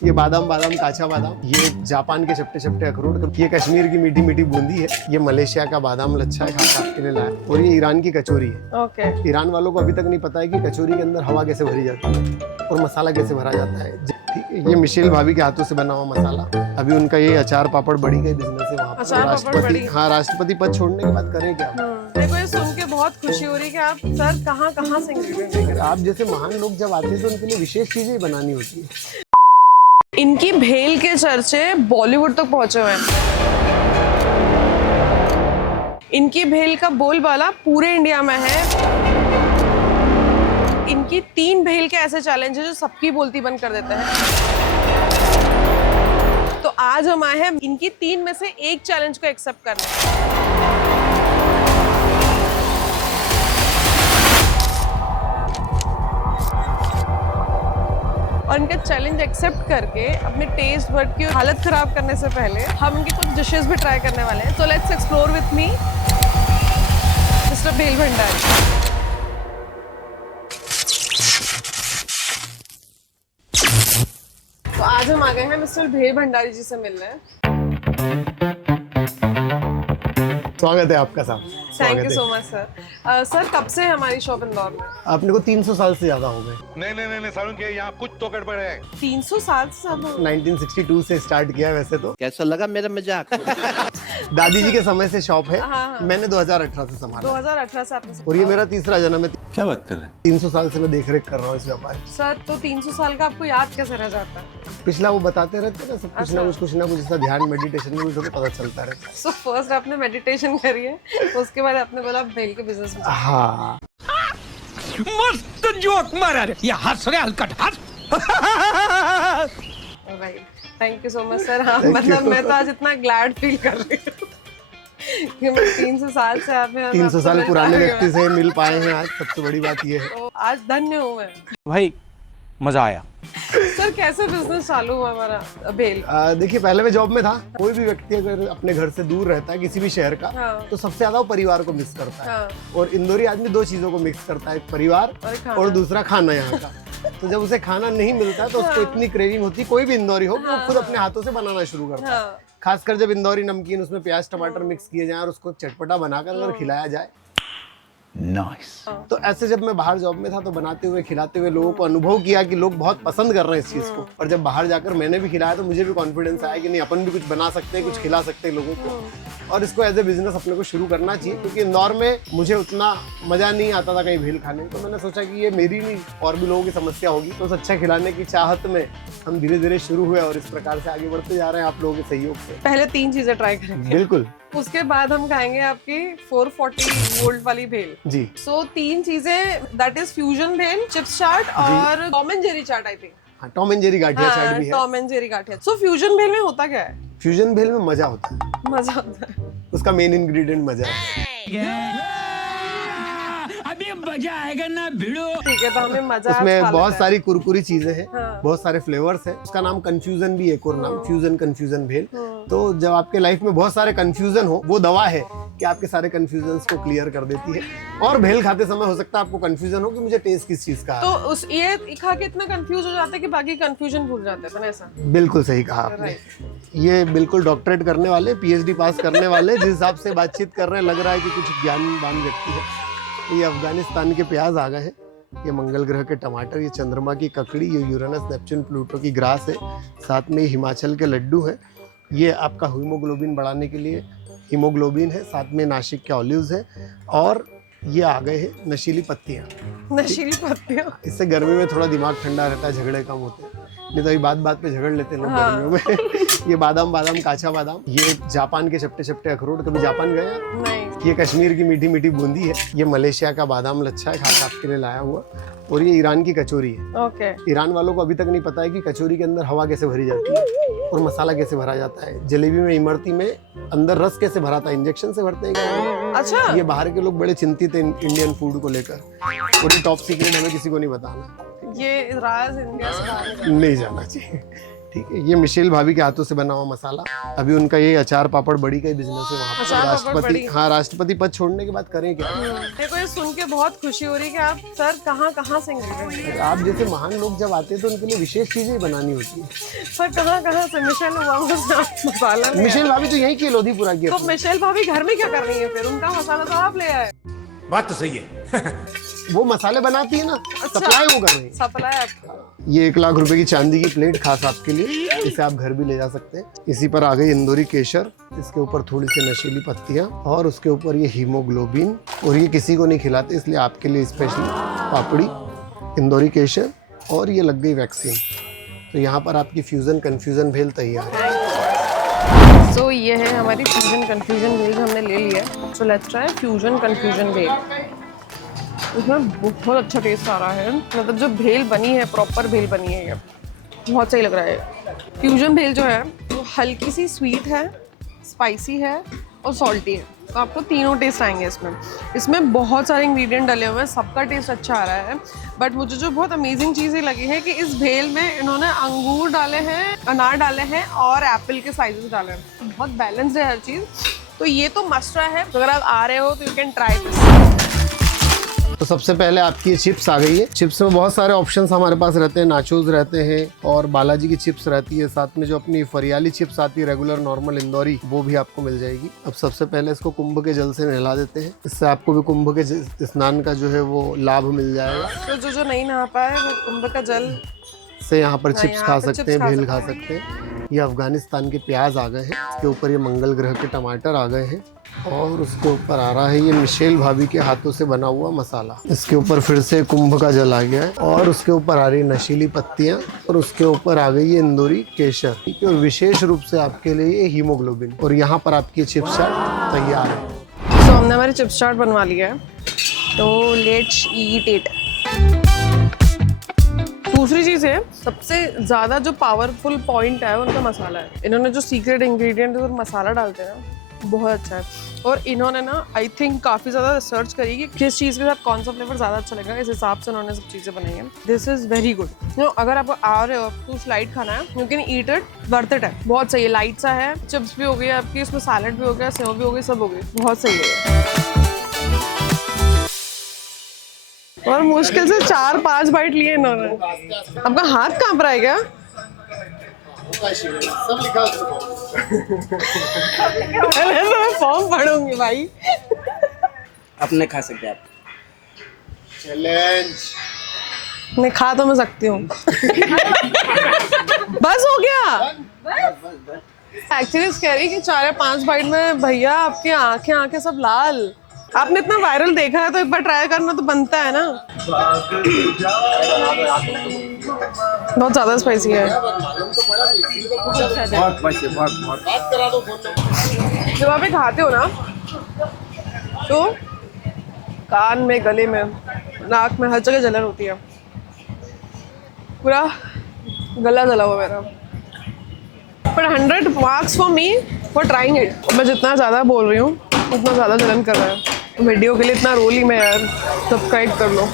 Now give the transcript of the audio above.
ये बादाम काचा बादाम, ये जापान के चपटे चपटे अखरोट, ये कश्मीर की मीठी मीठी बूंदी है, ये मलेशिया का बादाम लच्छा है, खास आपके लिए लाया, और ये ईरान की कचौरी है। ओके। ईरान वालों को अभी तक नहीं पता है कि कचौरी के अंदर हवा कैसे भरी जाती है और मसाला कैसे भरा जाता है। ठीक है, ये मिशेल भाभी के हाथों से बना हुआ मसाला। अभी उनका ये अचार पापड़ बड़ी का बिजनेस है वहाँ पर। राष्ट्रपति, हाँ, राष्ट्रपति पद छोड़ने के बाद करें क्या? देखो ये सुन के बहुत खुशी हो रही है कि आप सर कहाँ से इंग्रेडिएंट लेकर आप जैसे महान लोग जब आते हैं तो उनके लिए विशेष चीजें ही बनानी होती है। इनकी भेल के चर्चे बॉलीवुड तक पहुंचे हुए हैं। इनकी भेल का बोलबाला पूरे इंडिया में है। इनकी 3 भेल के ऐसे चैलेंज है जो सबकी बोलती बंद कर देते हैं। तो आज हम आए हैं इनकी 3 में से एक चैलेंज को एक्सेप्ट करने। और इनका चैलेंज एक्सेप्ट करके अपने टेस्ट बड की हालत खराब करने से पहले हम इनकी कुछ डिशेस भी ट्राई करने वाले हैं। तो let's explore with me mister भेल भंडारी। तो आज हम आ गए हैं मिस्टर भेल भंडारी जी से मिलने। स्वागत है आपका साहब। Thank you so much sir. Sir कब से हमारी शॉप इंदौर में? आपने को 300 साल से ज्यादा हो गए। नहीं सारुण के यहाँ कुछ तो गड़बड़ है। 300 साल से ज्यादा? 1962 से स्टार्ट किया वैसे तो। कैसा लगा मेरा मजाक? दादी जी के समय से शॉप है। हाँ। मैंने 2018 से संभाला। 2018 से आपने? और ये मेरा तीसरा जन्म है। क्या बात कर रहे हैं? 300 साल से मैं देख रेख कर रहा हूँ इस व्यापार की। सर तो 300 साल का आपको याद कैसे रह जाता है? पिछला वो बताते रहते ना सब, कुछ ना कुछ ऐसा ध्यान मेडिटेशन में मुझे पता चलता रहता है। सो फर्स्ट आपने मेडिटेशन करी है, उसके बाद आपने बोला भेल के बिजनेस में। हाँ, मस्त जोक मारा रे, ये हंस रहे हलकट हंस। Right, thank you so much sir. हाँ मतलब मैं तो आज इतना ग्लैड फील कर रही हूँ कि मैं 300 साल से आप में 300 साल पुराने व्यक्ति से मिल पाए हैं आज, सबसे बड़ी बात ये है। तो आज धन्य हूँ मैं। भाई मजा आया। सर कैसे बिजनेस चालू हुआ हमारा भेल? देखिए पहले मैं जॉब में था। कोई भी व्यक्ति अगर अपने घर से दूर रहता है किसी भी शहर का, हाँ। तो सबसे ज्यादा वो परिवार को मिस करता है। हाँ। और इंदौरी आदमी 2 चीजों को मिक्स करता है, एक परिवार और दूसरा खाना यहाँ का। तो जब उसे खाना नहीं मिलता तो उसको इतनी क्रेविंग होती है, कोई भी इंदौरी हो, वो खुद अपने हाथों से बनाना शुरू करता है। खासकर जब इंदौरी नमकीन उसमें प्याज टमाटर मिक्स किए जाए और उसको चटपटा बनाकर अगर खिलाया जाए। नाइस। तो ऐसे जब मैं बाहर जॉब में था तो बनाते हुए खिलाते हुए लोगों को अनुभव किया कि लोग बहुत पसंद कर रहे हैं इस चीज को। और जब बाहर जाकर मैंने भी खिलाया तो मुझे भी कॉन्फिडेंस आया कि नहीं, अपन भी कुछ बना सकते हैं, कुछ खिला सकते हैं लोगों को। और इसको एज ए बिजनेस अपने को शुरू करना चाहिए, क्योंकि इंदौर में मुझे उतना मजा नहीं आता था कहीं भेल खाने। तो मैंने सोचा कि ये मेरी नहीं और भी लोगों की समस्या होगी, तो अच्छा खिलाने की चाहत में हम धीरे धीरे शुरू हुए और इस प्रकार से आगे बढ़ते जा रहे हैं आप लोगों के सहयोग से। पहले 3 चीजें ट्राई करेंगे। बिल्कुल। उसके बाद हम खाएंगे आपकी 440 वोल्ट वाली भेल जी। सो 3 चीजें, दैट इज फ्यूजन भेल, चिप्स चाट और Tom and Jerry chaat. I think हाँ, टॉम एंड जेरी गाठिया चाट भी है। Tom and Jerry gathiya. So fusion भेल में होता क्या है? फ्यूजन भेल में मजा होता है, मजा आता है। उसका मेन इंग्रेडिएंट मजा है। अभी मजा आएगा ना भिड़ो। ठीक है, तो हमें मजा उसमें बहुत सारी कुरकुरी चीजें हैं। हाँ। बहुत सारे फ्लेवर्स हैं। उसका नाम कंफ्यूजन भी है, एक और नाम फ्यूजन भेल। तो जब आपके लाइफ में बहुत सारे कंफ्यूजन हो, वो दवा है कि आपके सारे कंफ्यूजन्स को क्लियर कर देती है। और भेल खाते समय हो सकता है आपको कंफ्यूजन हो कि मुझे टेस्ट किस चीज का है। तो उस ये खा के इतना कंफ्यूज हो जाते हैं कि बाकी कंफ्यूजन भूल जाते हैं, ऐसा? बिल्कुल सही कहा आपने। ये बिल्कुल डॉक्टरेट करने वाले, पीएचडी पास करने वाले जिस हिसाब से बातचीत कर रहे हैं, लग रहा है कि कुछ ज्ञानवान व्यक्ति है। ये अफगानिस्तान के प्याज आ गए हैं, ये मंगल ग्रह के टमाटर, ये चंद्रमा की ककड़ी, ये यूरेनस नेपच्यून प्लूटो की ग्रास है, साथ में हिमाचल के लड्डू है, ये आपका हीमोग्लोबिन बढ़ाने के लिए हीमोग्लोबिन है, साथ में नासिक के ऑलिव्स है, और ये आ गए हैं नशीली पत्तियाँ। नशीली पत्तियाँ। इससे गर्मी में थोड़ा दिमाग ठंडा रहता है, झगड़े कम होते हैं। नहीं तो अभी बात पे झगड़ लेते हैं लोग गर्मियों में। ये बादाम काचा बादाम, ये जापान के चपटे चपटे अखरोट। कभी जापान गए आप? नहीं। ये कश्मीर की मीठी मीठी बूंदी है, ये मलेशिया का बादाम लच्छा है, खास आपके लिए लाया हुआ, और ये ईरान की कचौरी है। ओके। ईरान वालों को अभी तक नहीं पता है कि कचौरी के अंदर हवा कैसे भरी जाती है और मसाला कैसे भरा जाता है। जलेबी में, इमरती में अंदर रस कैसे भरा था, इंजेक्शन से भरते हैं क्या? अच्छा। ये बाहर के लोग बड़े चिंतित हैं इंडियन फूड को लेकर, और ये टॉप सीक्रेट हमें किसी को नहीं बताना। ये राज इंडिया से बाहर नहीं जाना चाहिए। ठीक है, ये मिशेल भाभी के हाथों से बना हुआ मसाला। अभी उनका ये अचार पापड़ बड़ी का ही बिजनेस है वहाँ पर। अचार पापड़ राष्ट्रपति, बड़ी। हाँ, राष्ट्रपति पद छोड़ने के बाद करें क्या? मेरे को ये सुन के बहुत खुशी हो रही है कि आप सर कहाँ से इंग्रेडिएंट, आप जैसे महान लोग जब आते हैं तो उनके लिए विशेष चीजें ही बनानी होती है। सर कहाँ से मिशेल मसाला ले मिशेल भाभी तो यहीं की लोधीपुरा की तो अपनी। मिशेल भाभी घर में क्या कर रही है फिर? उनका मसाला तो आप ले आए। बात तो सही है। वो मसाले बनाती है ना, अच्छा। सप्लाई वो कर रही है। सप्लाई आपका। ये 1 लाख रुपए की चांदी की प्लेट खास आपके लिए, इसे आप घर भी ले जा सकते हैं। इसी पर आ गई इंदौरी केसर, इसके ऊपर थोड़ी सी नशीली पत्तियां और उसके ऊपर ये हीमोग्लोबिन, और ये किसी को नहीं खिलाते इसलिए आपके लिए स्पेशली पापड़ी, इंदौरी केसर, और ये लग गई वैक्सीन। तो यहाँ पर आपकी फ्यूजन कन्फ्यूजन भेल तैयार है। सो ये है हमारी फ्यूजन कन्फ्यूजन भेल जो हमने ले लिया है। So let's try fusion confusion भेल। इसमें बहुत अच्छा टेस्ट आ रहा है, मतलब जो भेल बनी है, प्रॉपर भेल बनी है, ये बहुत सही लग रहा है। फ्यूजन भेल जो है वो हल्की सी स्वीट है, स्पाइसी है और सॉल्टी है। तो आपको तीनों टेस्ट आएंगे इसमें। इसमें बहुत सारे इंग्रेडिएंट डले हुए हैं, सबका टेस्ट अच्छा आ रहा है। बट मुझे जो बहुत अमेजिंग चीज़ ये लगी है कि इस भेल में इन्होंने अंगूर डाले हैं, अनार डाले हैं और एप्पल के स्लाइसेस डाले हैं। बहुत बैलेंस्ड है हर चीज़। तो ये तो मस्ट ट्राई है। तो अगर आप आ रहे हो तो यू कैन ट्राई दिस। तो सबसे पहले आपकी ये चिप्स आ गई है। चिप्स में बहुत सारे ऑप्शंस हमारे पास रहते हैं, नाचोस रहते हैं और बालाजी की चिप्स रहती है, साथ में जो अपनी फरियाली चिप्स आती है रेगुलर नॉर्मल इंदौरी, वो भी आपको मिल जाएगी। अब सबसे पहले इसको कुंभ के जल से नहला देते हैं, इससे आपको भी कुंभ के स्नान का जो है वो लाभ मिल जाएगा। तो जो नहीं नहा पाए वो कुंभ का जल से यहाँ पर हाँ, चिप्स यहाँ खा पे सकते चिप्स हैं, खा भेल सकते खा हैं। सकते हैं। ये अफगानिस्तान के प्याज आ गए हैं, इसके ऊपर ये मंगल ग्रह के टमाटर आ गए हैं और उसके ऊपर आ रहा है ये मिशेल भाभी के हाथों से बना हुआ मसाला। इसके ऊपर फिर से कुंभ का जल आ गया है और उसके ऊपर आ रही नशीली पत्तियां और उसके ऊपर आ गई ये इंदौरी केसर, ठीक है, और विशेष रूप से आपके लिए ये हीमोग्लोबिन। और यहाँ पर आपकी चिप्स चाट तैयार है। तो हमने हमारी चिप्स चाट बनवा लिया है, तो लेट्स ईट इट। दूसरी चीज़ है, सबसे ज़्यादा जो पावरफुल पॉइंट है उनका मसाला है। इन्होंने जो सीक्रेट इंग्रेडिएंट और मसाला डालते हैं ना, बहुत अच्छा है। और इन्होंने ना आई थिंक काफ़ी ज़्यादा रिसर्च करी कि किस चीज़ के साथ कौन सा फ्लेवर ज़्यादा अच्छा लगेगा, इस हिसाब से उन्होंने सब चीज़ें बनाई हैं। This is very good. अगर आप आ रहे हो, आपको लाइट खाना है, you can eat it, worth it है। बहुत सही है, लाइट सा है। चिप्स भी हो गई आपकी, उसमें सैलड भी हो गया, सेव भी हो गई, सब हो गई, बहुत सही है। और मुश्किल से 4-5 बाइट लिए इन्होंने। आपका हाथ कांप रहा है क्या? सब लिखा पहले तो मैं फॉर्म पढ़ूंगी भाई। अपने खा सकते हैं आप। चैलेंज। मैं खा तो मैं सकती हूँ। बस हो गया। एक्चुअली कह रही कि 4 या 5 बाइट में भैया आपकी आंखें सब लाल। आपने इतना वायरल देखा है तो एक बार ट्राई करना तो बनता है ना। बहुत ज्यादा स्पाइसी है। बहुत स्पाइसी, बहुत। जब आप ये खाते हो ना तो कान में, गले में, नाक में, हर जगह जलन होती है। पूरा गला जला हुआ मेरा। पर 100 marks for me for trying it. मैं जितना ज़्यादा बोल रही हूँ उतना ज़्यादा जलन कर रहा है। वीडियो के लिए इतना रोल ही मैं यार, सब्सक्राइब कर लो।